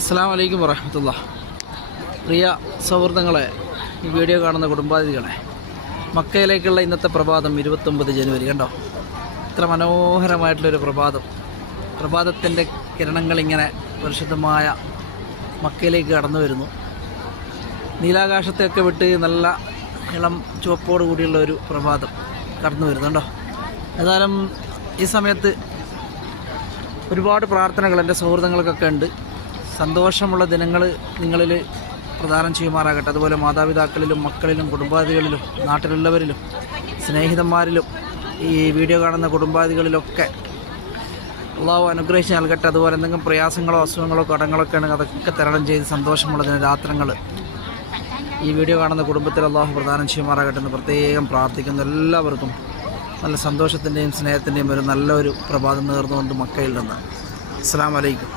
അസ്സാം വലൈക്കും വറഹമത്തുള്ള. പ്രിയ സൗഹൃദങ്ങളെ ഈ വീഡിയോ കാണുന്ന കുടുംബാതിഥികളെ മക്കയിലേക്കുള്ള ഇന്നത്തെ പ്രഭാതം ഇരുപത്തൊമ്പത് ജനുവരി കണ്ടോ? ഇത്ര മനോഹരമായിട്ടുള്ളൊരു പ്രഭാതം. പ്രഭാതത്തിന്റെ കിരണങ്ങളിങ്ങനെ പരിശുദ്ധമായ മക്കയിലേക്ക് കടന്നു വരുന്നു. നീലാകാശത്തെയൊക്കെ വിട്ട് നല്ല ഇളം ചുവപ്പോട് കൂടിയുള്ള ഒരു പ്രഭാതം കടന്നു വരുന്നുണ്ടോ ഏതായാലും ഈ സമയത്ത് ഒരുപാട് പ്രാർത്ഥനകൾ എന്റെ സുഹൃത്തുക്കൾക്കൊക്കെ ഉണ്ട്. സന്തോഷമുള്ള ദിനങ്ങൾ നിങ്ങളിൽ പ്രദാനം ചെയ്യുമാറാകട്ടെ. അതുപോലെ മാതാപിതാക്കളിലും മക്കളിലും കുടുംബാദികളിലും നാട്ടിലുള്ളവരിലും സ്നേഹിതന്മാരിലും ഈ വീഡിയോ കാണുന്ന കുടുംബാദികളിലൊക്കെ അള്ളാഹു അനുഗ്രഹിച്ച് നൽകട്ടെ. അതുപോലെ എന്തെങ്കിലും പ്രയാസങ്ങളോ അസുഖങ്ങളോ കടങ്ങളൊക്കെ ആണെങ്കിൽ അതൊക്കെ തരണം ചെയ്ത് സന്തോഷമുള്ള ദിനരാത്രങ്ങൾ ഈ വീഡിയോ കാണുന്ന കുടുംബത്തിൽ അള്ളാഹു പ്രദാനം ചെയ്യുമാറാകട്ടെ എന്ന് പ്രത്യേകം പ്രാർത്ഥിക്കുന്നു. എല്ലാവർക്കും നല്ല സന്തോഷത്തിന്റെയും സ്നേഹത്തിന്റെയും ഒരു നല്ലൊരു പ്രഭാതം നേർന്നുകൊണ്ട് മക്കയിൽ നിന്ന്. അസ്സാം വലൈക്കും